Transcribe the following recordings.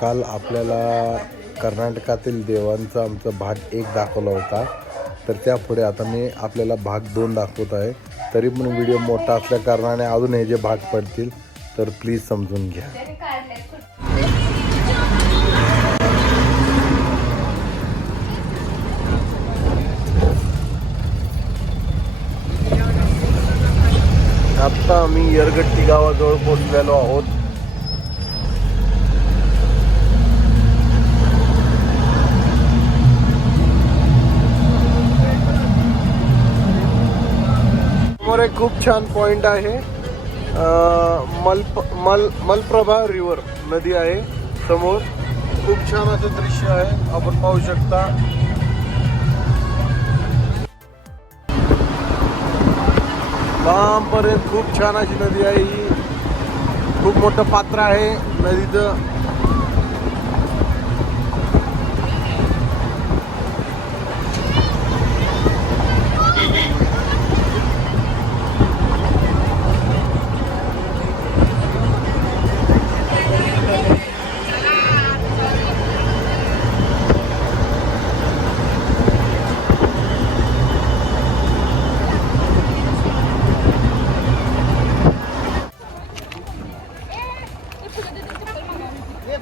काल आपल्याला कर्नाटकातील देवांचा आमचा भाग 1 दाखवला होता, तर त्यापुढे आता मी आपल्याला भाग 2 दाखवत आहे. तरी पण व्हिडिओ मोठा असल्या कारणाने अजून हे जे भाग पडतील तर प्लीज समजून घ्या. आता आम्ही येरगट्टी गावाजवळ पोहोचलेलो आहोत. समोर एक खूप छान पॉइंट आहे. मलप्रभा रिव्हर नदी आहे समोर. खूप छान असं दृश्य आहे, आपण पाहू शकता. लांबपर्यंत खूप छान अशी नदी आहे ही. खूप मोठं पात्र आहे नदीचं.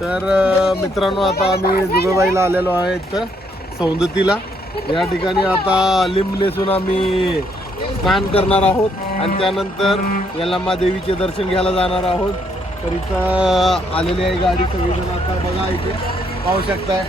तर मित्रांनो, आता आम्ही जुगलबाईला आलेलो आहेत सौंदतीला. या ठिकाणी आता लिंब नेसून आम्ही स्नान करणार आहोत आणि त्यानंतर यल्लम्मा देवीचे दर्शन घ्यायला जाणार आहोत. तर इथं आलेली आहे गाडी सगळीजण. आता बघा इथे पाहू शकताय.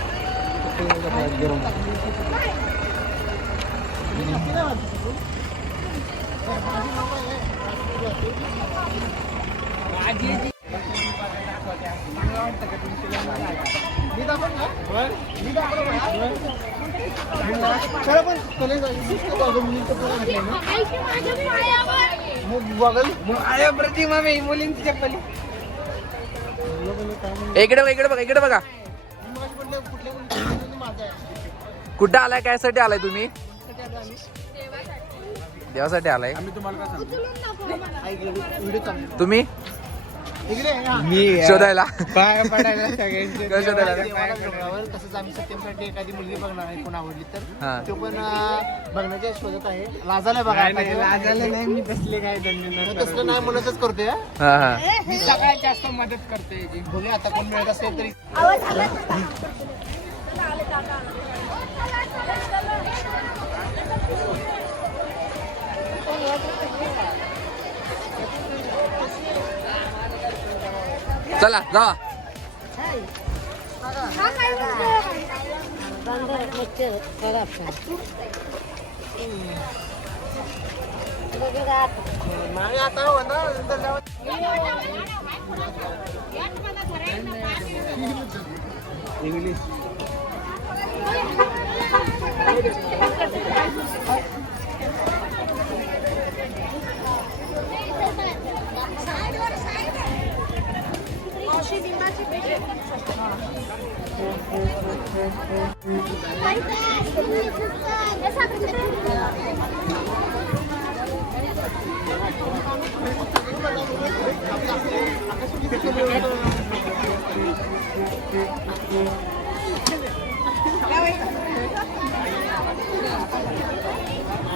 इकडे बघा. कुठं आलाय, काय साठी आलाय तुम्ही? देवासाठी आलाय तुम्ही? मी शोधायला पाय पडायला शोधायला तसंच आम्ही सत्यमसाठी एखादी मुलगी बघणार आहे, कोण आवडली तर हा. तो पण बघण्याच्या शोधत आहे. लाजाला बघा, लाजाला नाही मी बसले काय तसलं नाही म्हणतच करतोय. हा हा. मी सगळ्यात जास्त मदत करते. बघूया आता कोण मिळत असेल तरी. चला जावा. नाही आता हो ना. इंग्लिश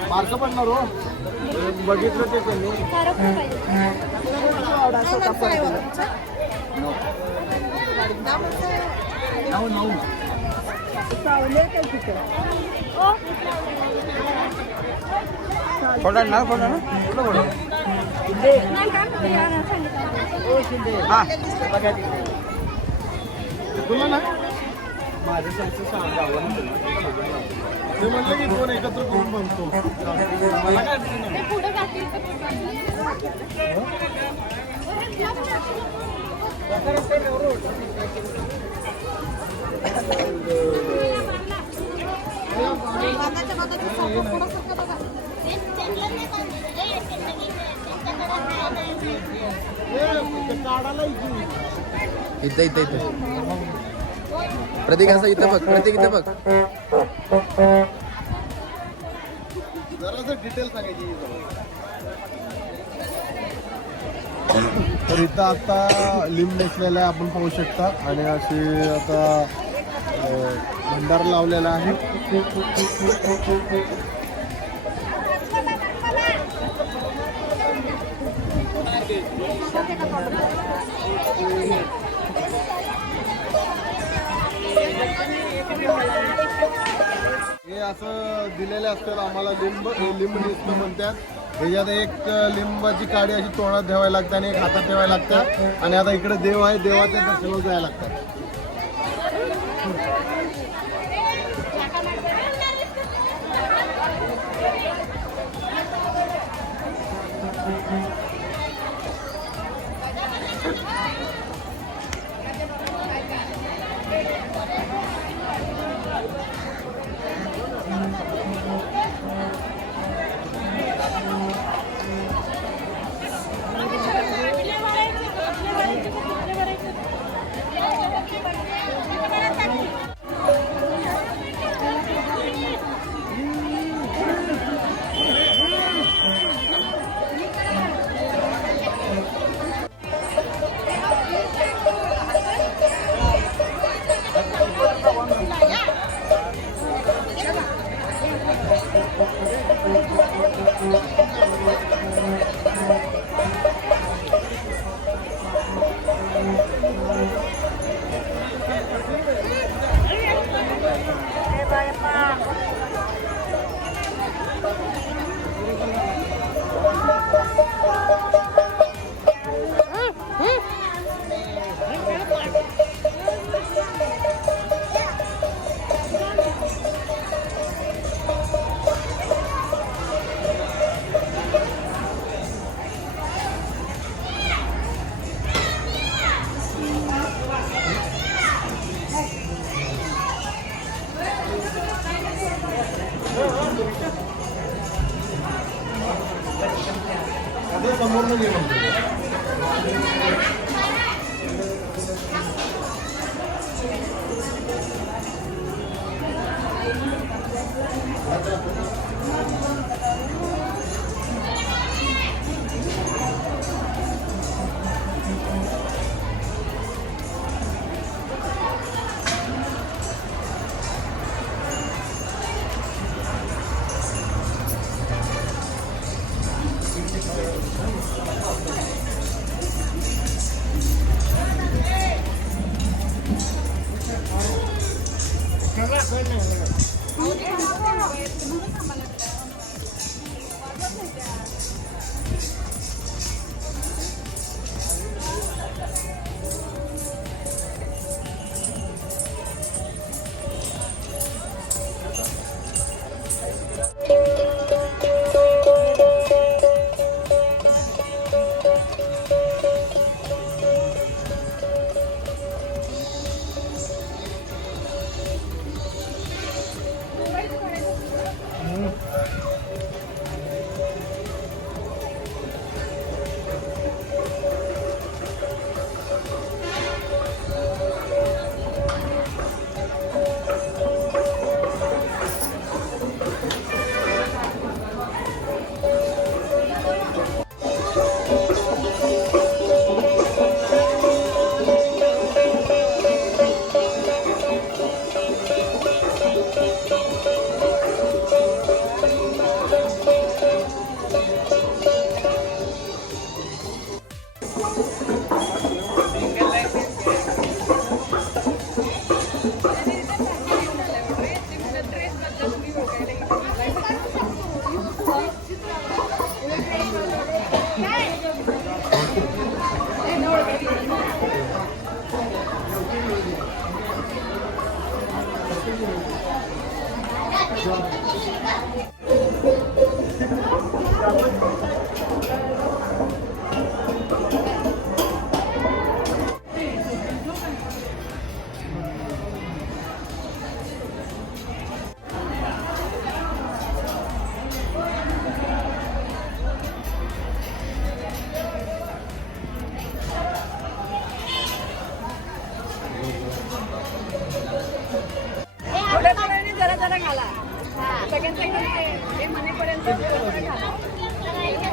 मार्क पडणार हो. बघितलं ते त्यांनी. तुला ना माझ्या शाळेचं सांगावं ते म्हटलं की दोन एकत्र करून बनतो. मला काय इथं इथं इथं प्रतीक असं इथं बघ. प्रतीक इथं बघ. जरासं डिटेल सांगायची. तर इथं आता लिंब नेसलेला आहे आपण पाहू शकता आणि असे आता भंडारा लावलेला आहे. हे असं दिलेले असतात आम्हाला लिंब, हे लिंब नेसणं म्हणतात. त्याच्यात एक लिंबाची काडी अशी तोंडात ठेवायला लागते आणि एक हातात ठेवायला लागतं. आणि आता इकडे देव आहे, देवाच्या दर्शनाला जायला लागतात. समोर नाही म्हणतो. जरा जरा घाला सगळ्यांच्या घरी ते मनेपर्यंत घाला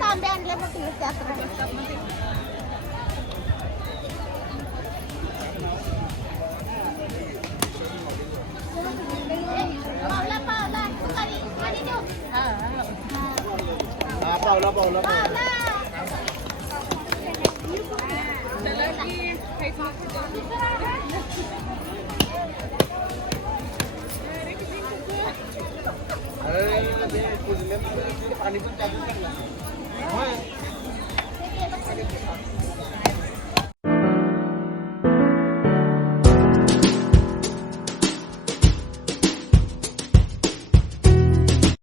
तांबे आणले मग त्याप्रमाणे पावला पावला आणि देऊ हा पावला पावला पावला पाणी पण चालू